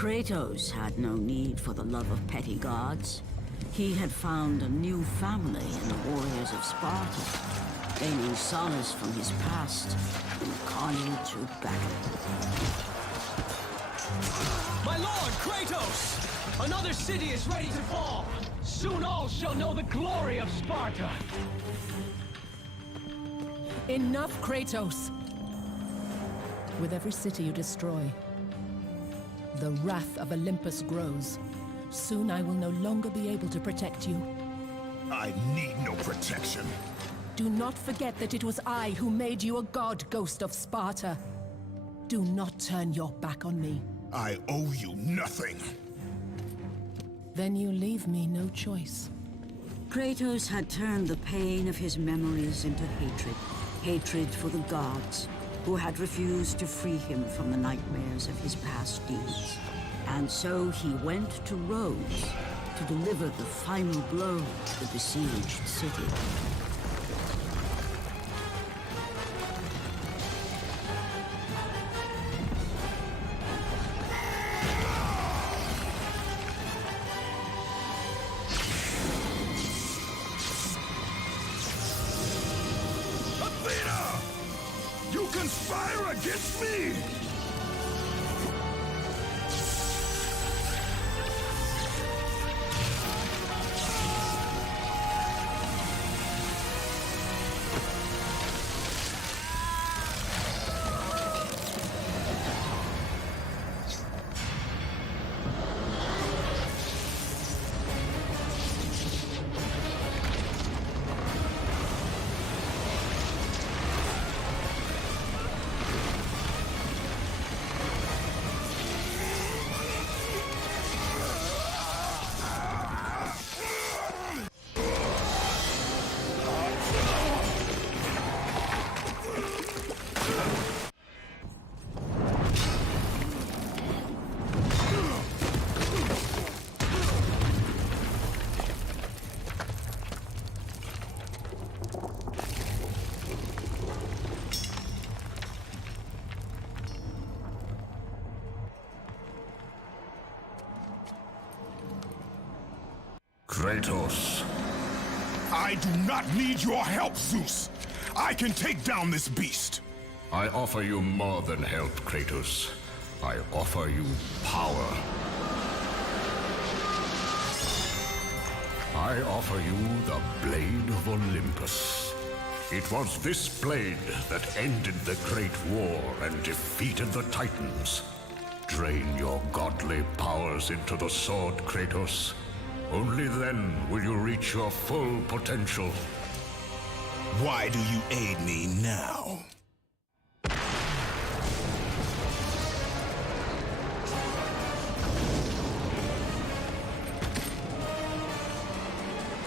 Kratos had no need for the love of petty gods. He had found a new family in the warriors of Sparta, gaining solace from his past in carnage of battle. My lord, Kratos! Another city is ready to fall! Soon all shall know the glory of Sparta! Enough, Kratos! With every city you destroy, the wrath of Olympus grows. Soon I will no longer be able to protect you. I need no protection. Do not forget that it was I who made you a god, Ghost of Sparta. Do not turn your back on me. I owe you nothing. Then you leave me no choice. Kratos had turned the pain of his memories into hatred. Hatred for the gods, who had refused to free him from the nightmares of his past deeds. And so he went to Rhodes to deliver the final blow to the besieged city. Athena! You conspire against me! Kratos. I do not need your help, Zeus. I can take down this beast. I offer you more than help, Kratos. I offer you power. I offer you the Blade of Olympus. It was this blade that ended the Great War and defeated the Titans. Drain your godly powers into the sword, Kratos. Only then will you reach your full potential. Why do you aid me now?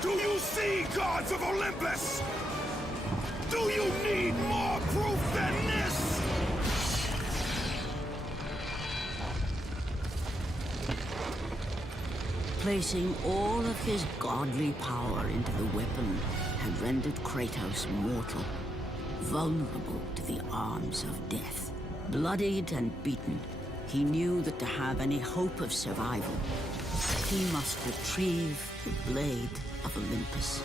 Do you see, gods of Olympus? Do you need more proof than this? Placing all of his godly power into the weapon had rendered Kratos mortal, vulnerable to the arms of death. Bloodied and beaten, he knew that to have any hope of survival, he must retrieve the Blade of Olympus.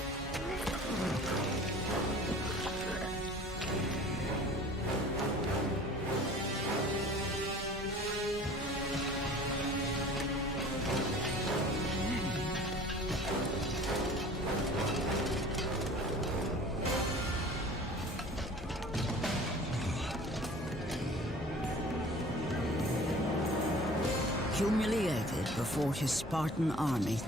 Humiliated before his Spartan army,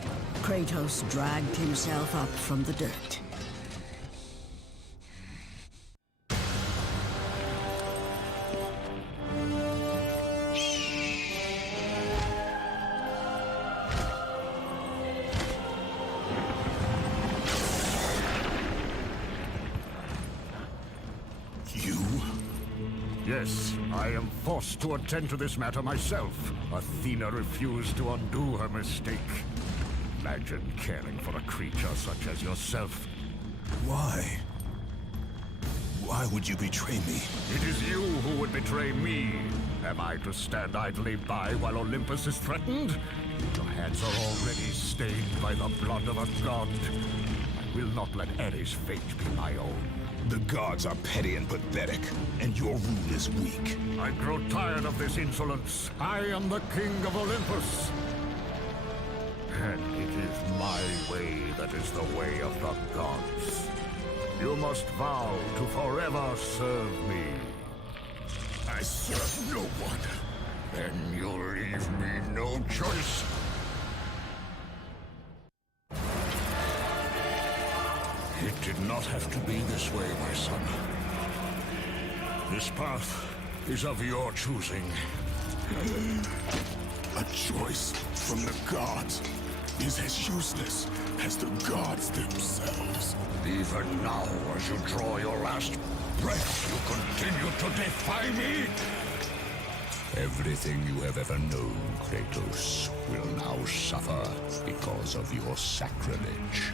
Kratos dragged himself up from the dirt. You? Yes, I am forced to attend to this matter myself. Athena refused to undo her mistake. Imagine caring for a creature such as yourself. Why? Why would you betray me? It is you who would betray me. Am I to stand idly by while Olympus is threatened? Your hands are already stained by the blood of a god. I will not let Ares' fate be my own. The gods are petty and pathetic, and your rule is weak. I grow tired of this insolence. I am the king of Olympus. And it is my way that is the way of the gods. You must vow to forever serve me. I serve no one. Then you'll leave me no choice. It did not have to be this way, my son. This path is of your choosing. A choice from the gods is as useless as the gods themselves. Even now, as you draw your last breath, you continue to defy me? Everything you have ever known, Kratos, will now suffer because of your sacrilege.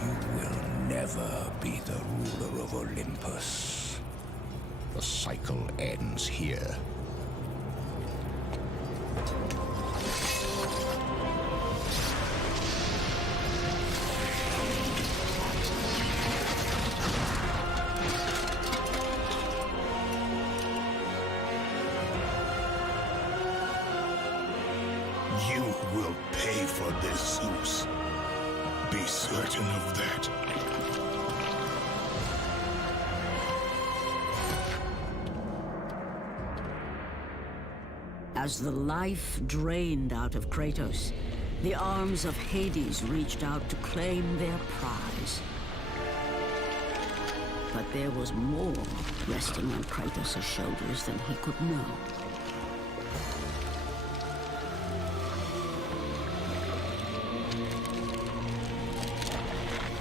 You will never be the ruler of Olympus. The cycle ends here. You will pay for this, Zeus. Be certain of that. As the life drained out of Kratos, the arms of Hades reached out to claim their prize. But there was more resting on Kratos' shoulders than he could know.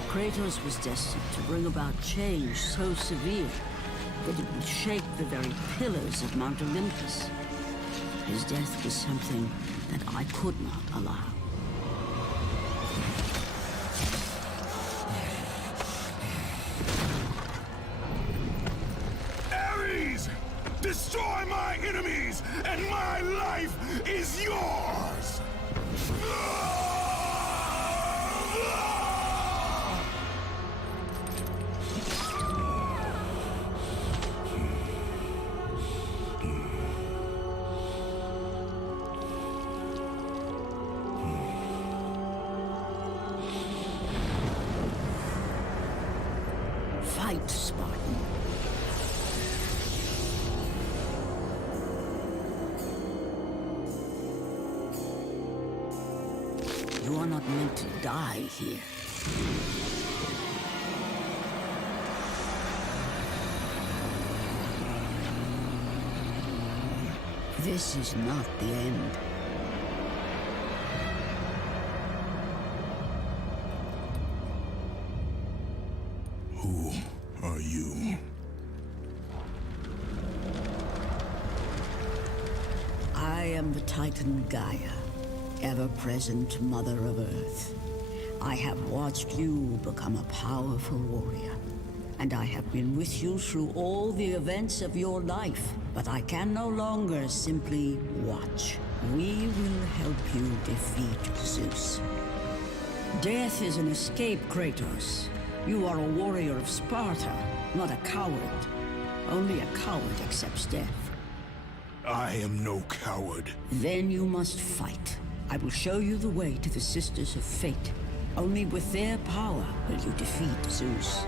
Kratos was destined to bring about change so severe that it would shake the very pillars of Mount Olympus. His death was something that I could not allow. Ares! Destroy my enemies, and my life is yours! Fight, Spartan. You are not meant to die here. This is not the end. Who are you? I am the Titan Gaia, ever-present Mother of Earth. I have watched you become a powerful warrior, and I have been with you through all the events of your life, but I can no longer simply watch. We will help you defeat Zeus. Death is an escape, Kratos. You are a warrior of Sparta, not a coward. Only a coward accepts death. I am no coward. Then you must fight. I will show you the way to the Sisters of Fate. Only with their power will you defeat Zeus.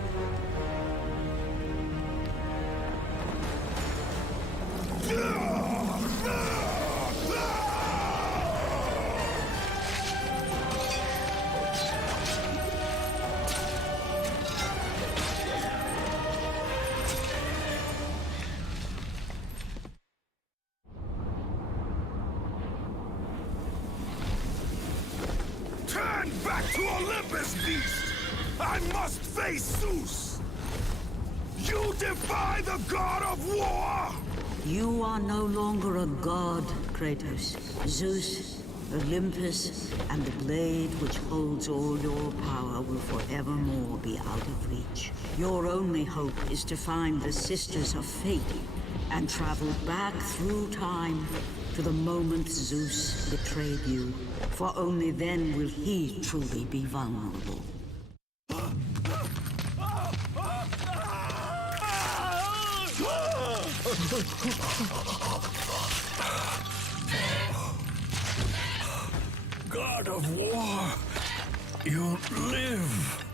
Turn back to Olympus, beast! I must face Zeus! You defy the god of war! You are no longer a god, Kratos. Zeus, Olympus, and the blade which holds all your power will forevermore be out of reach. Your only hope is to find the Sisters of Fate and travel back through time to the moment Zeus betrayed you, for only then will he truly be vulnerable. God of War, you live.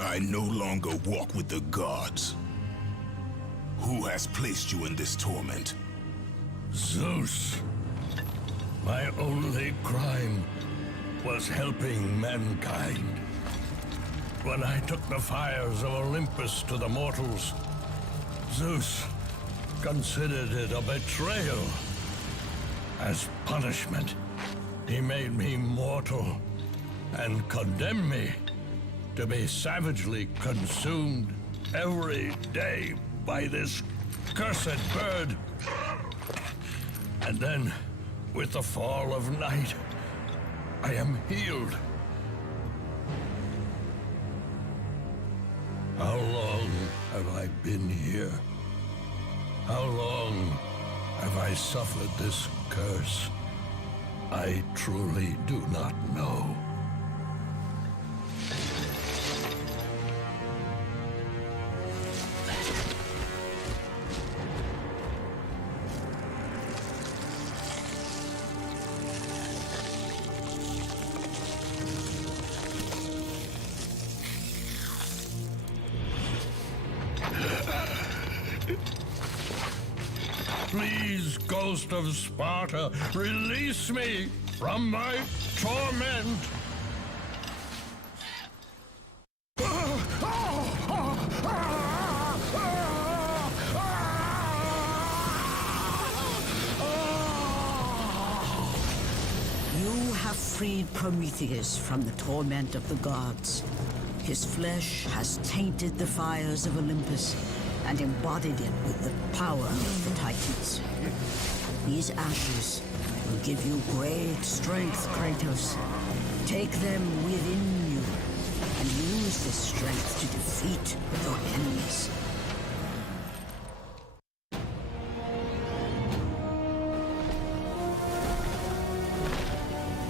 I no longer walk with the gods. Who has placed you in this torment? Zeus. My only crime was helping mankind. When I took the fires of Olympus to the mortals, Zeus considered it a betrayal. As punishment, he made me mortal and condemned me to be savagely consumed every day by this cursed bird. And then, with the fall of night, I am healed. How long have I been here? How long have I suffered this curse? I truly do not know. Please, Ghost of Sparta, release me from my torment! You have freed Prometheus from the torment of the gods. His flesh has tainted the fires of Olympus and embodied it with the power of the Titans. These ashes will give you great strength, Kratos. Take them within you and use this strength to defeat your enemies.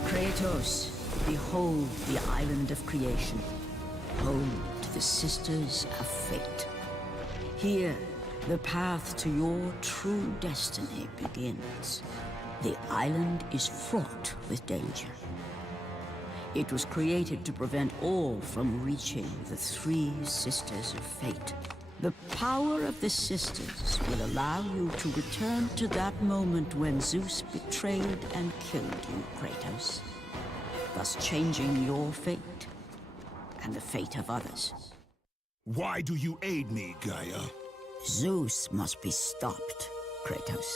Kratos, behold the island of creation, home to the Sisters of Fate. Here, the path to your true destiny begins. The island is fraught with danger. It was created to prevent all from reaching the three Sisters of Fate. The power of the Sisters will allow you to return to that moment when Zeus betrayed and killed you, Kratos, thus changing your fate and the fate of others. Why do you aid me, Gaia? Zeus must be stopped, Kratos.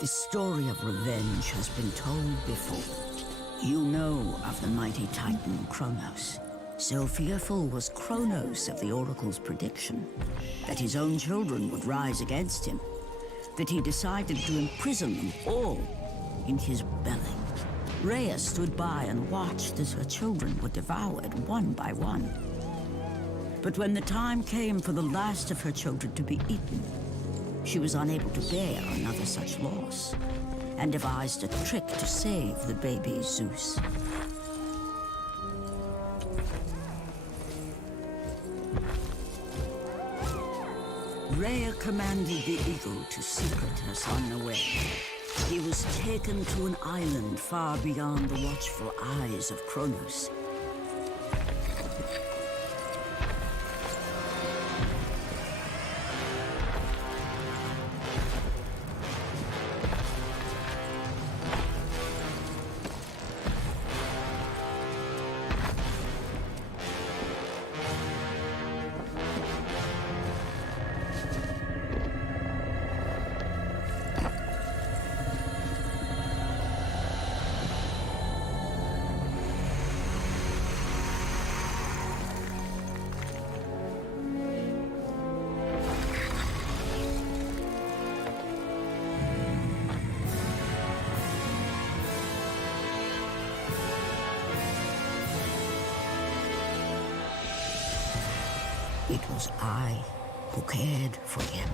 The story of revenge has been told before. You know of the mighty Titan Kronos. So fearful was Kronos of the Oracle's prediction that his own children would rise against him, that he decided to imprison them all in his belly. Rhea stood by and watched as her children were devoured one by one. But when the time came for the last of her children to be eaten, she was unable to bear another such loss, and devised a trick to save the baby Zeus. Rhea commanded the eagle to secret her son away. He was taken to an island far beyond the watchful eyes of Kronos. It was I who cared for him.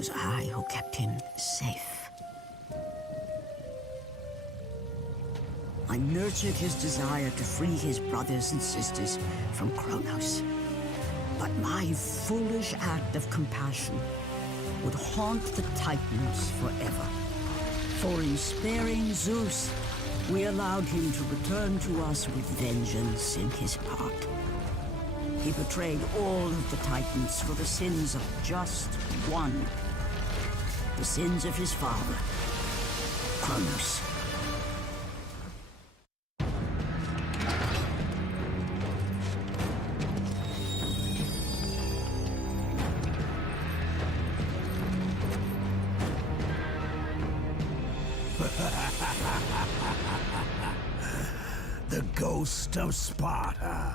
was I who kept him safe. I nurtured his desire to free his brothers and sisters from Kronos. But my foolish act of compassion would haunt the Titans forever. For in sparing Zeus, we allowed him to return to us with vengeance in his heart. He betrayed all of the Titans for the sins of just one. The sins of his father, Kronos. The ghost of Sparta.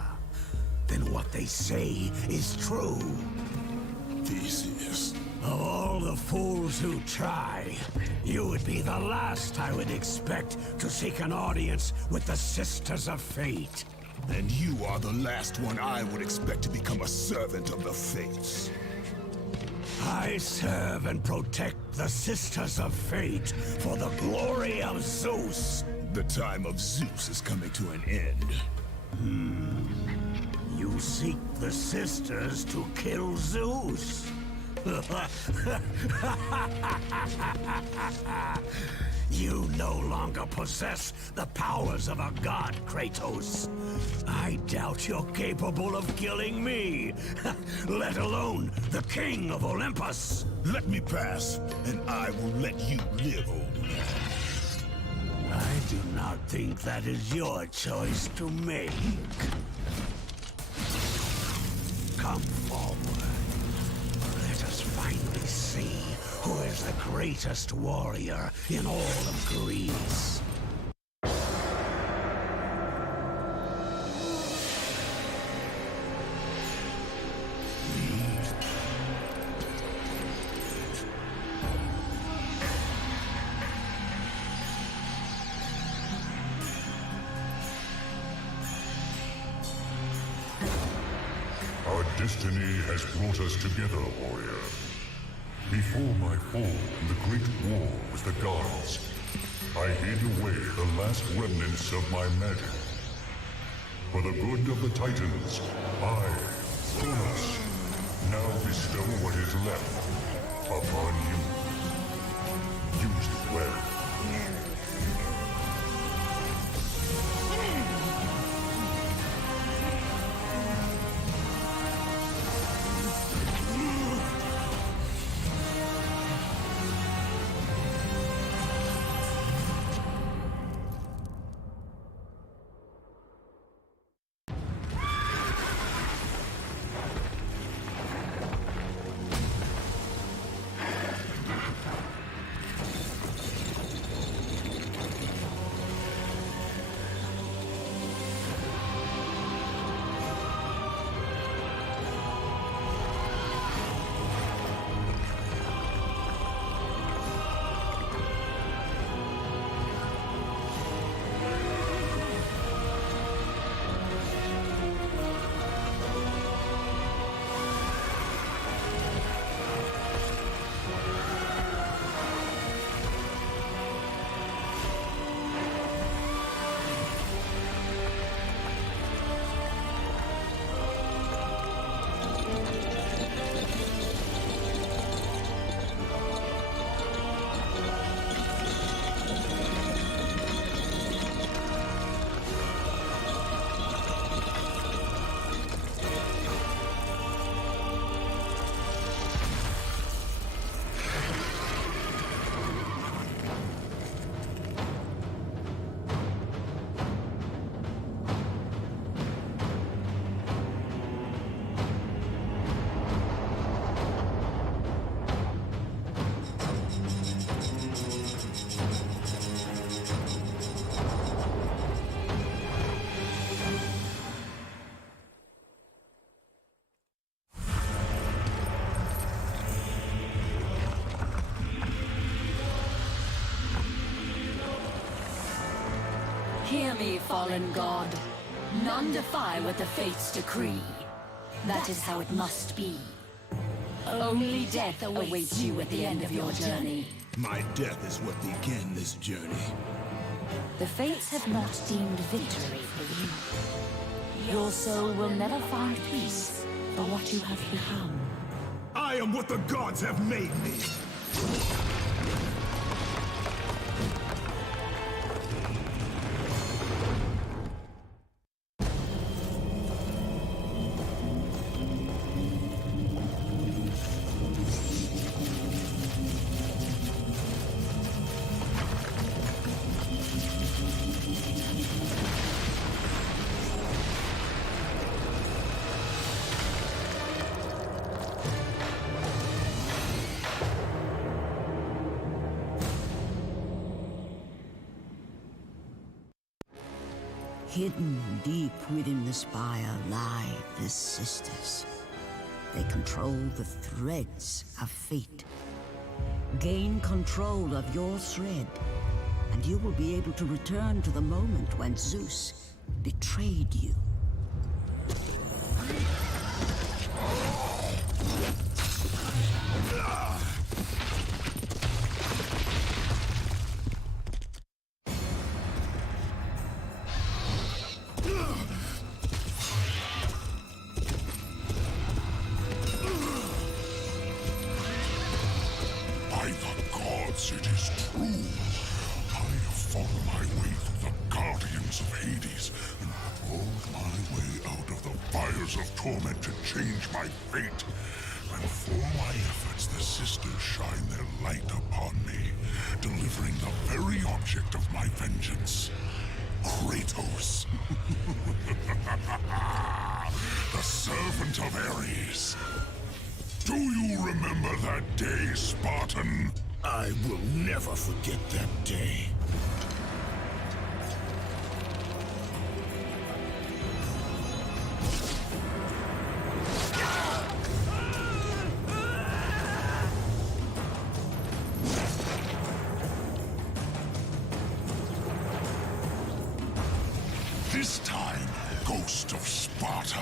Then what they say is true. Theseus. Of all the fools who try, you would be the last I would expect to seek an audience with the Sisters of Fate. And you are the last one I would expect to become a servant of the Fates. I serve and protect the Sisters of Fate for the glory of Zeus. The time of Zeus is coming to an end. You seek the Sisters to kill Zeus. You no longer possess the powers of a god, Kratos. I doubt you're capable of killing me, let alone the king of Olympus. Let me pass, and I will let you live, old man. I do not think that is your choice to make. Come forward. Let us finally see who is the greatest warrior in all of Greece. Our destiny has brought us together, warrior. Before my fall in the great war with the gods, I hid away the last remnants of my magic. For the good of the Titans, I, Kronos, now bestow what is left upon you. Use it well. Hear me, fallen god. None defy what the fates decree. That is how it must be. Only death awaits you at the end of your journey. My death is what began this journey. The fates have not deemed victory for you. Your soul will never find peace for what you have become. I am what the gods have made me. Hidden deep within the spire lie the sisters. They control the threads of fate. Gain control of your thread, and you will be able to return to the moment when Zeus betrayed you. By the gods, it is true. I have fought my way through the guardians of Hades and crawled my way out of the fires of torment to change my fate. And for my efforts, the sisters shine their light upon me, delivering the very object of my vengeance, Kratos. The servant of Ares. Do you remember that day, Spartan? I will never forget that day. This time, Ghost of Sparta,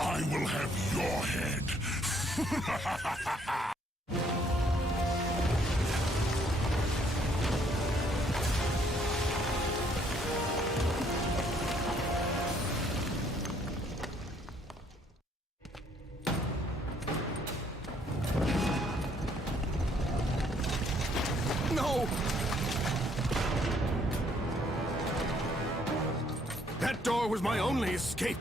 I will have your head. No! That door was my only escape.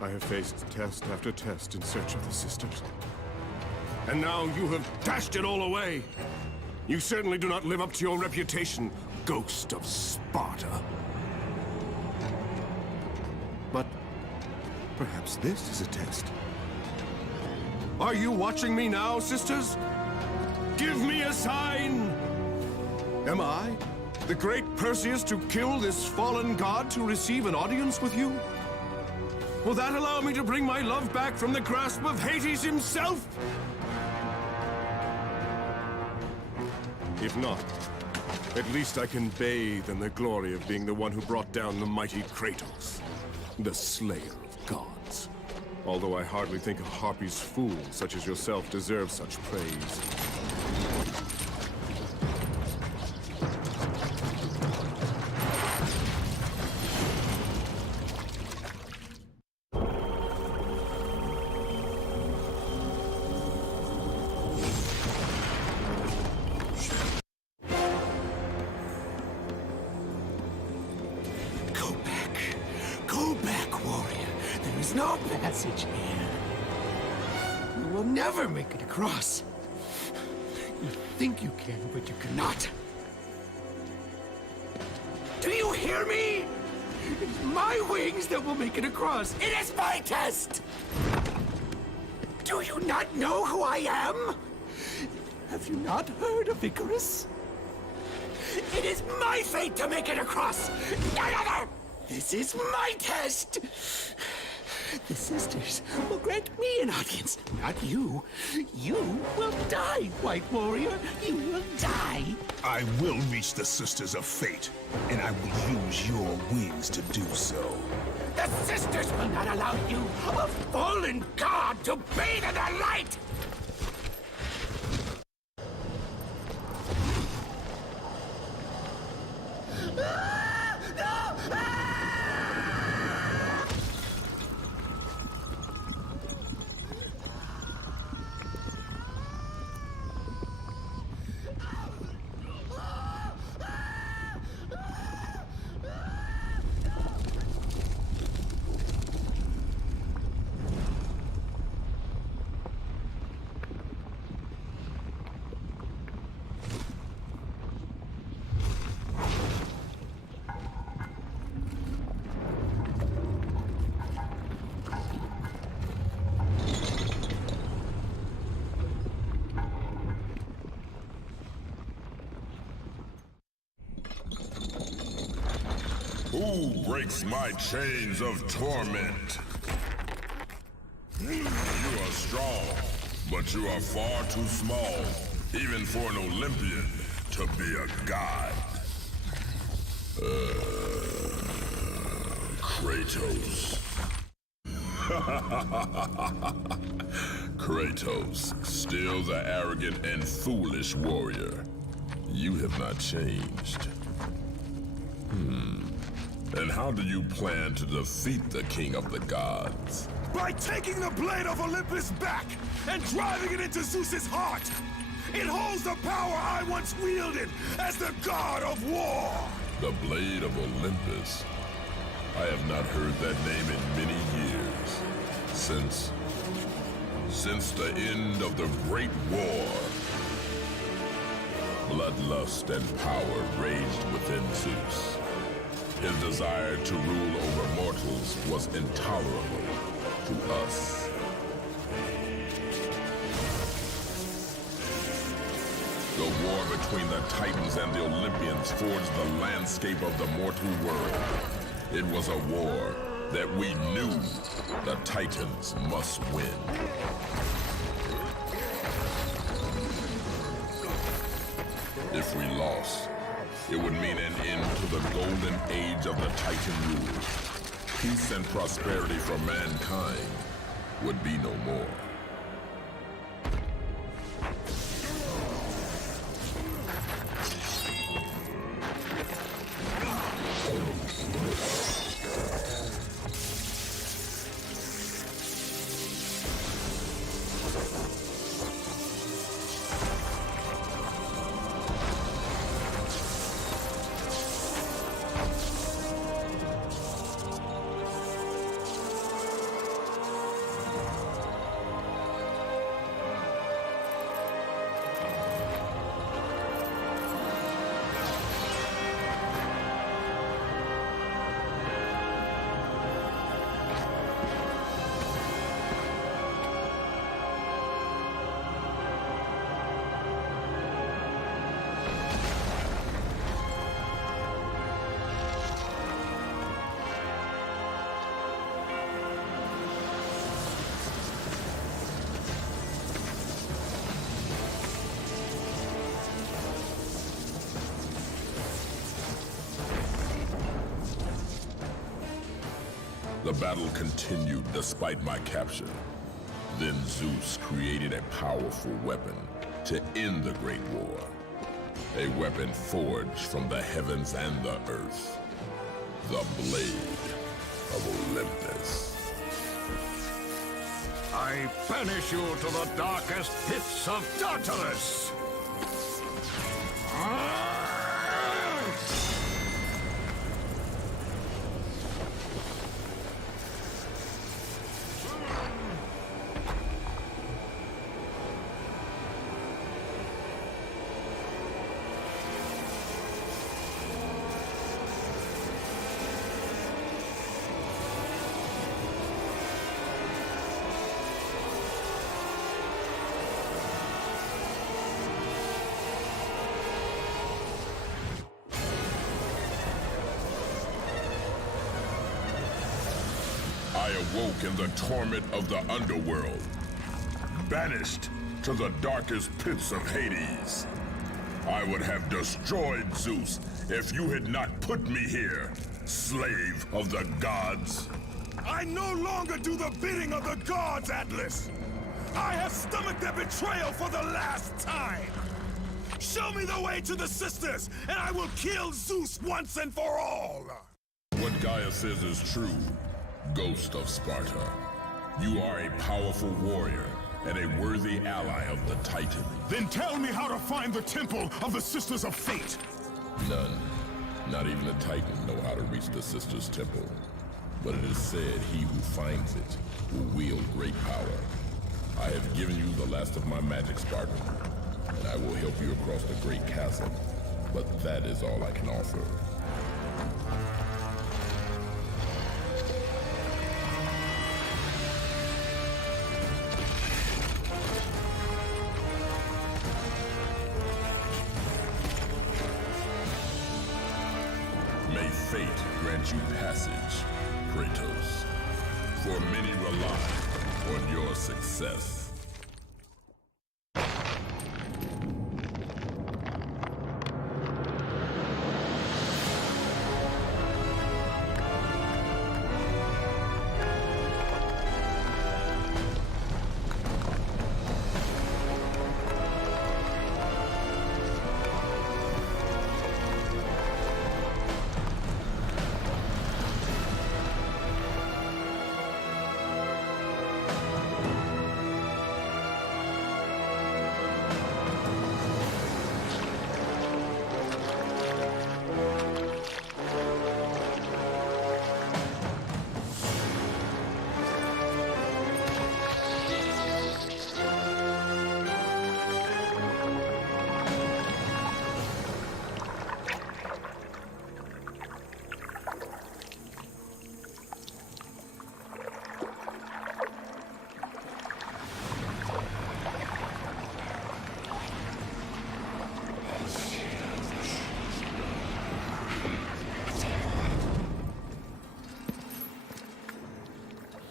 I have faced test after test in search of the sisters. And now you have dashed it all away. You certainly do not live up to your reputation, Ghost of Sparta. But perhaps this is a test. Are you watching me now, sisters? Give me a sign! Am I, the great Perseus, to kill this fallen god to receive an audience with you? Will that allow me to bring my love back from the grasp of Hades himself? If not, at least I can bathe in the glory of being the one who brought down the mighty Kratos, the slayer of gods. Although I hardly think a Harpy's fool such as yourself deserves such praise. Go back, warrior. There is no passage here. You will never make it across. You think you can, but you cannot. Do you hear me? It is my wings that will make it across. It is my test! Do you not know who I am? Have you not heard of Icarus? It is my fate to make it across! None other! This is my test! The sisters will grant me an audience, not you. You will die, White Warrior. You will die. I will reach the Sisters of Fate, and I will use your wings to do so. The sisters will not allow you, a fallen god, to bathe in their light! Who breaks my chains of torment? You are strong, but you are far too small, even for an Olympian, to be a god. Kratos. Kratos, still the arrogant and foolish warrior. You have not changed. And how do you plan to defeat the King of the Gods? By taking the blade of Olympus back and driving it into Zeus's heart! It holds the power I once wielded as the god of war! The Blade of Olympus? I have not heard that name in many years. Since the end of the Great War. Bloodlust and power raged within Zeus. His desire to rule over mortals was intolerable to us. The war between the Titans and the Olympians forged the landscape of the mortal world. It was a war that we knew the Titans must win. If we lost, it would mean an end to the golden age of the Titan rule. Peace and prosperity for mankind would be no more. The battle continued despite my capture. Then Zeus created a powerful weapon to end the Great War. A weapon forged from the heavens and the earth. The Blade of Olympus. I banish you to the darkest pits of Tartarus! I awoke in the torment of the underworld, banished to the darkest pits of Hades. I would have destroyed Zeus if you had not put me here, slave of the gods. I no longer do the bidding of the gods, Atlas! I have stomached their betrayal for the last time! Show me the way to the sisters, and I will kill Zeus once and for all! What Gaia says is true, Ghost of Sparta. You are a powerful warrior and a worthy ally of the Titan. Then tell me how to find the Temple of the Sisters of Fate! None. Not even the Titan know how to reach the Sisters' Temple. But it is said he who finds it will wield great power. I have given you the last of my magic, Spartan, and I will help you across the great chasm. But that is all I can offer. May fate grant you passage, Kratos. For many rely on your success.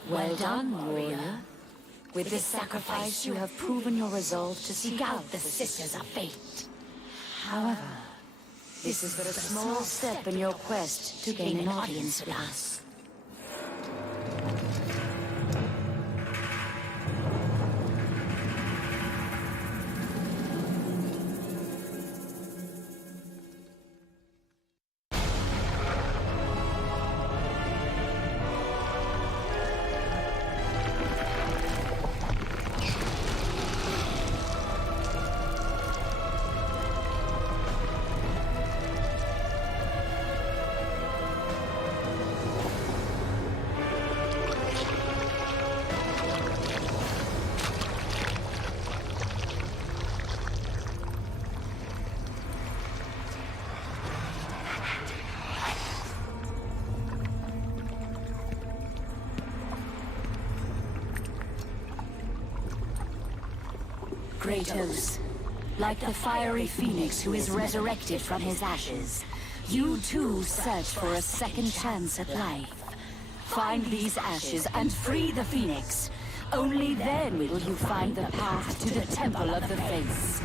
Well done, warrior. With this sacrifice, you have proven your resolve to seek out the Sisters of Fate. However, this is but a small step in your quest to gain an audience with us. Kratos, like the fiery phoenix who is resurrected from his ashes, you too search for a second chance at life. Find these ashes and free the phoenix. Only then will you find the path to the Temple of the Fates.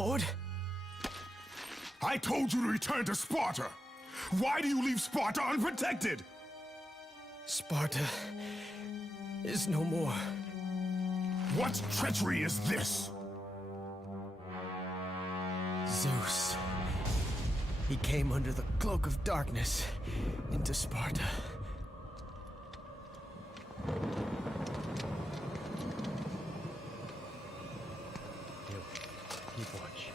Lord? I told you to return to Sparta! Why do you leave Sparta unprotected? Sparta is no more. What treachery is this? Zeus. He came under the cloak of darkness into Sparta. Keep watch.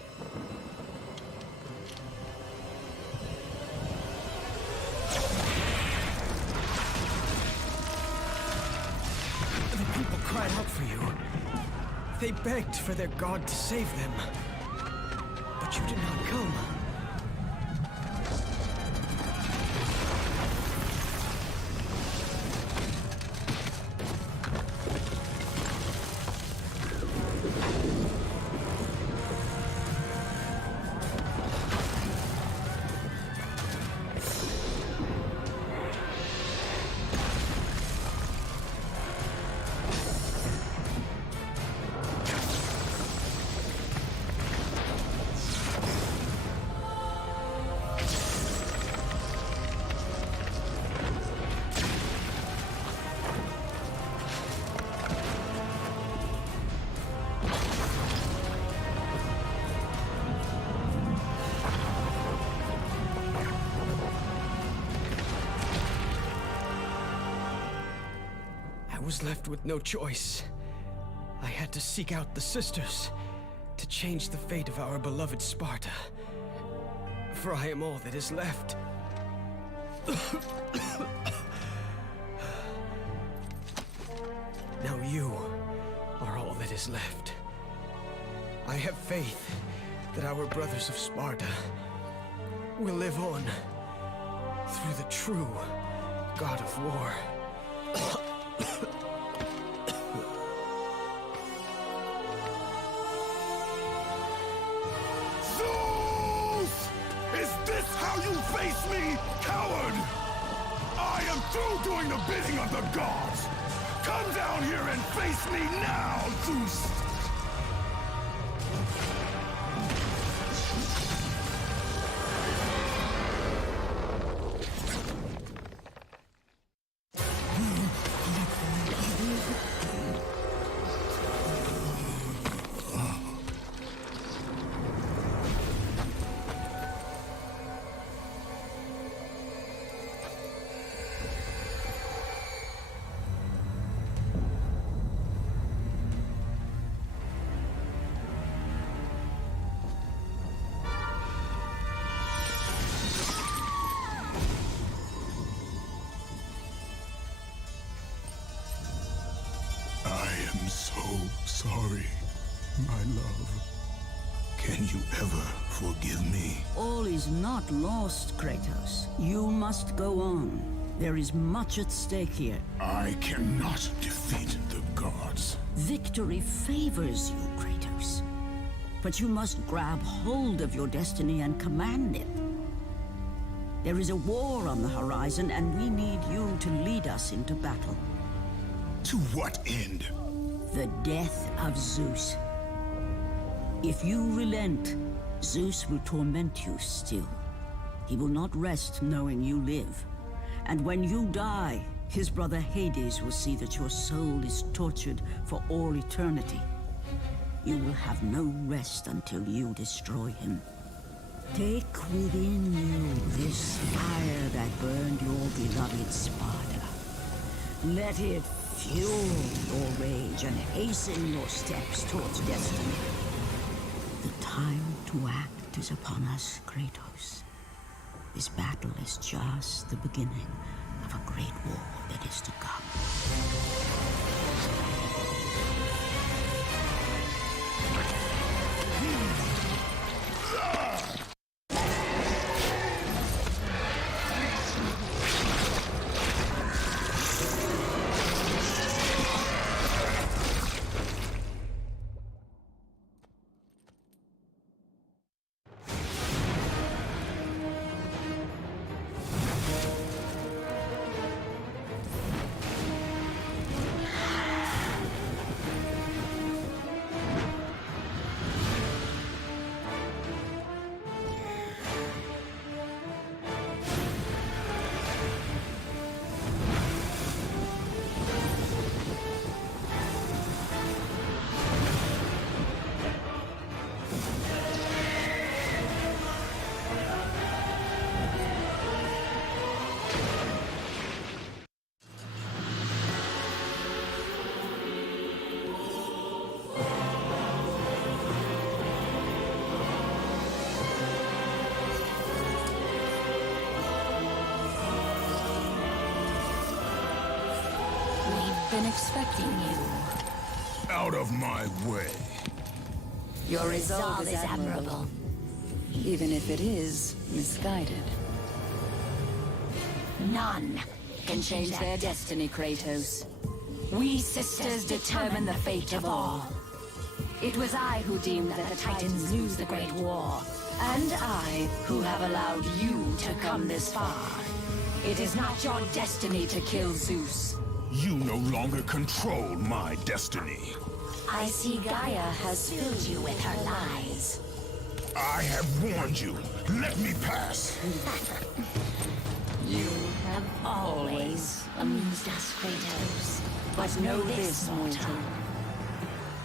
The people cried out for you. They begged for their god to save them. But you did not come. I was left with no choice. I had to seek out the sisters to change the fate of our beloved Sparta. For I am all that is left. Now you are all that is left. I have faith that our brothers of Sparta will live on through the true God of War. Zeus! Is this how you face me, coward? I am through doing the bidding of the gods! Come down here and face me now, Zeus! I'm so sorry, my love. Can you ever forgive me? All is not lost, Kratos. You must go on. There is much at stake here. I cannot defeat the gods. Victory favors you, Kratos. But you must grab hold of your destiny and command it. There is a war on the horizon, and we need you to lead us into battle. To what end? The death of Zeus. If you relent, Zeus will torment you still. He will not rest knowing you live. And when you die, his brother Hades will see that your soul is tortured for all eternity. You will have no rest until you destroy him. Take within you this fire that burned your beloved Sparta. Let it fuel your rage and hasten your steps towards destiny. The time to act is upon us, Kratos. This battle is just the beginning of a great war that is to come. been expecting you. Out of my way. Your resolve is admirable, even if it is misguided. None can change their destiny, Kratos. We sisters determine the fate of all. It was I who deemed that the Titans lose the Great War, and I who have allowed you to come this far. It is not your destiny to kill Zeus. You no longer control my destiny. I see Gaia has filled you with her lies. I have warned you. Let me pass. You have always amused us, Kratos. But know this, mortal.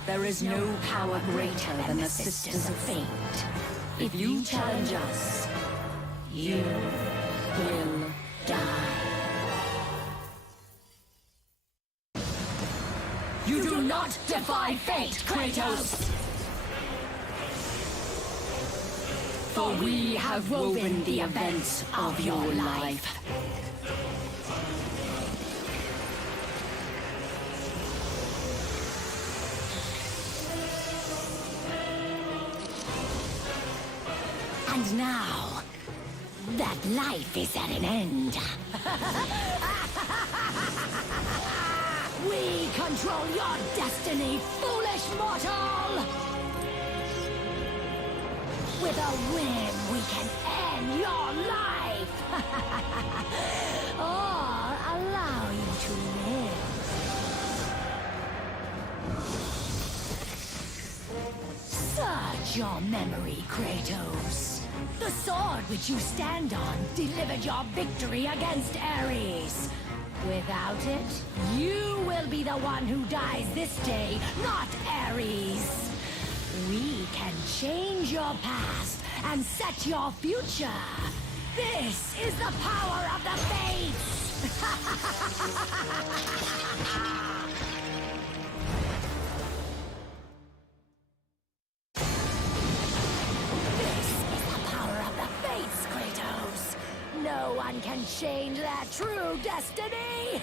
There is no power greater than the Sisters of Fate. If you challenge us, you will die. You do not defy fate, Kratos! For we have woven the events of your life. And now, that life is at an end. We control your destiny, foolish mortal! With a whim, we can end your life! Or allow you to live. Search your memory, Kratos. The sword which you stand on delivered your victory against Ares. Without it, you will be the one who dies this day, not Ares. We can change your past and set your future. This is the power of the Fates! Kratos! No one can change their true destiny!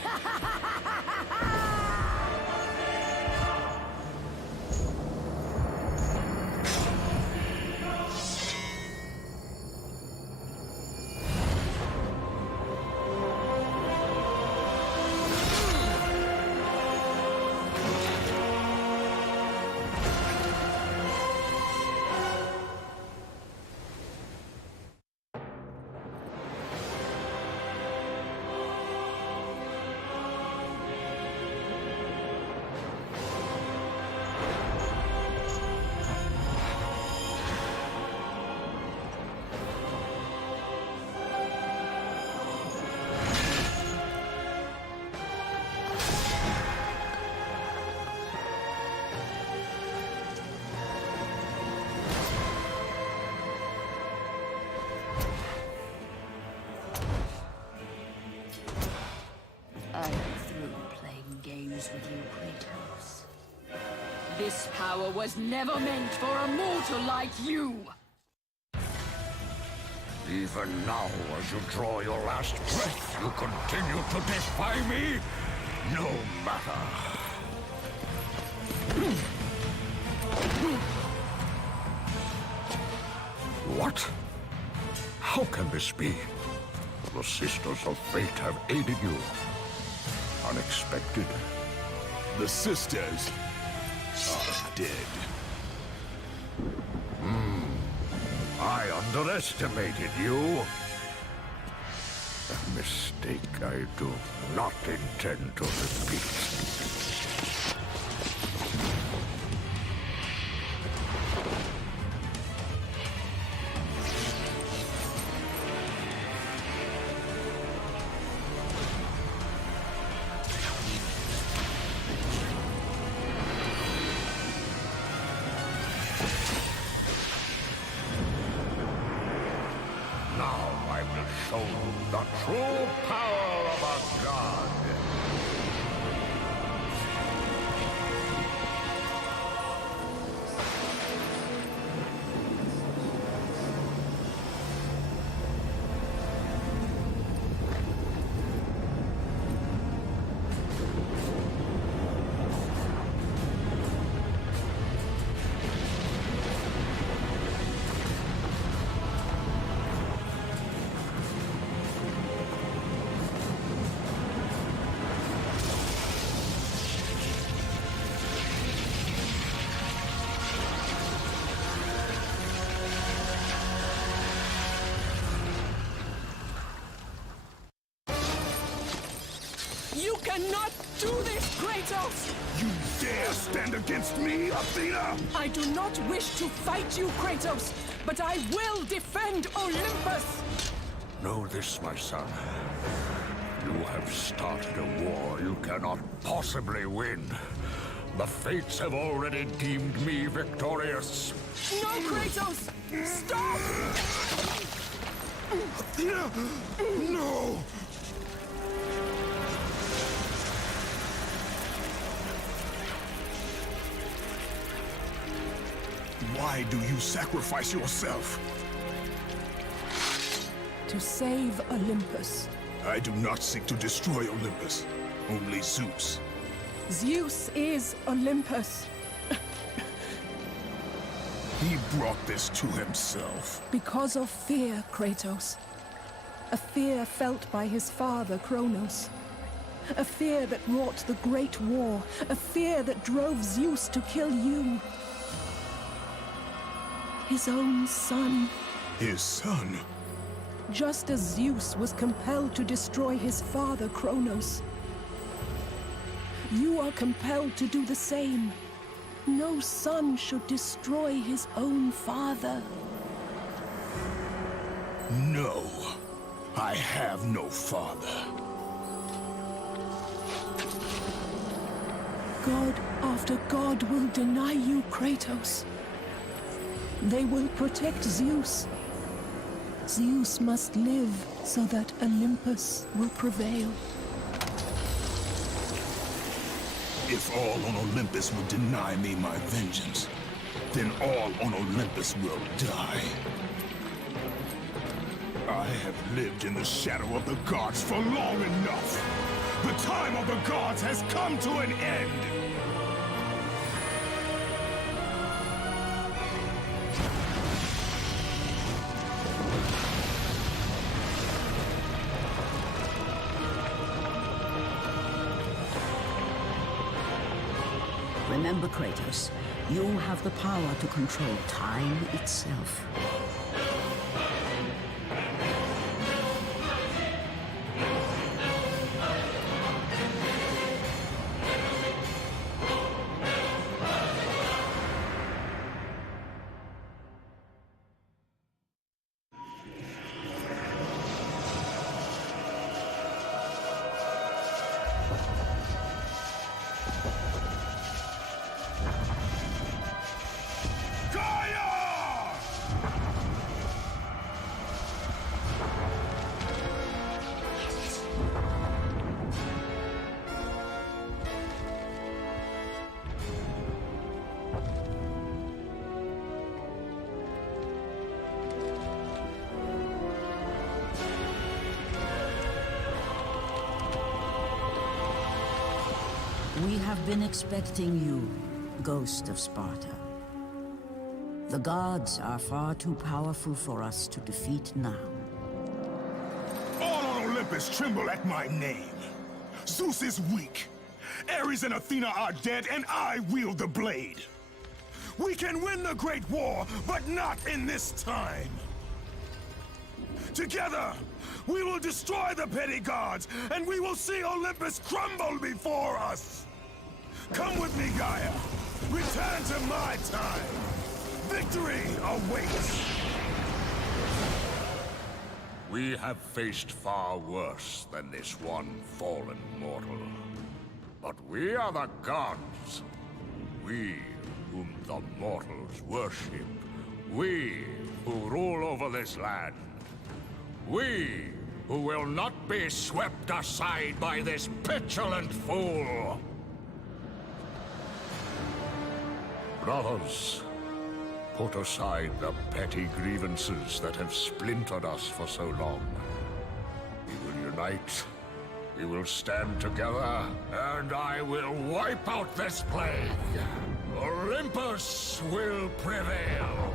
I'm through playing games with you, Kratos. This power was never meant for a mortal like you! Even now, as you draw your last breath, you continue to defy me? No matter. What? How can this be? The Sisters of Fate have aided you. Unexpected. The sisters are dead. I underestimated you. A mistake I do not intend to repeat. Now I will show you the true power of a god. You cannot do this, Kratos! You dare stand against me, Athena? I do not wish to fight you, Kratos, but I will defend Olympus! Know this, my son. You have started a war you cannot possibly win. The fates have already deemed me victorious. No, Kratos! Stop! Athena! No! Why do you sacrifice yourself? To save Olympus. I do not seek to destroy Olympus, only Zeus. Zeus is Olympus. He brought this to himself. Because of fear, Kratos. A fear felt by his father, Kronos. A fear that wrought the Great War. A fear that drove Zeus to kill you. His own son. His son? Just as Zeus was compelled to destroy his father, Kronos. You are compelled to do the same. No son should destroy his own father. No. I have no father. God after God will deny you, Kratos. They will protect Zeus. Zeus must live so that Olympus will prevail. If all on Olympus will deny me my vengeance, then all on Olympus will die. I have lived in the shadow of the gods for long enough. The time of the gods has come to an end. Remember, Kratos, you have the power to control time itself. We have been expecting you, Ghost of Sparta. The gods are far too powerful for us to defeat now. All on Olympus tremble at my name. Zeus is weak. Ares and Athena are dead, and I wield the blade. We can win the Great War, but not in this time. Together, we will destroy the petty gods, and we will see Olympus crumble before us. Come with me, Gaia. Return to my time. Victory awaits. We have faced far worse than this one fallen mortal. But we are the gods. We whom the mortals worship. We who rule over this land. We who will not be swept aside by this petulant fool. Brothers, put aside the petty grievances that have splintered us for so long. We will unite, we will stand together, and I will wipe out this plague. Olympus will prevail.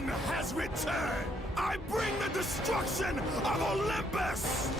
one has returned! I bring the destruction of Olympus!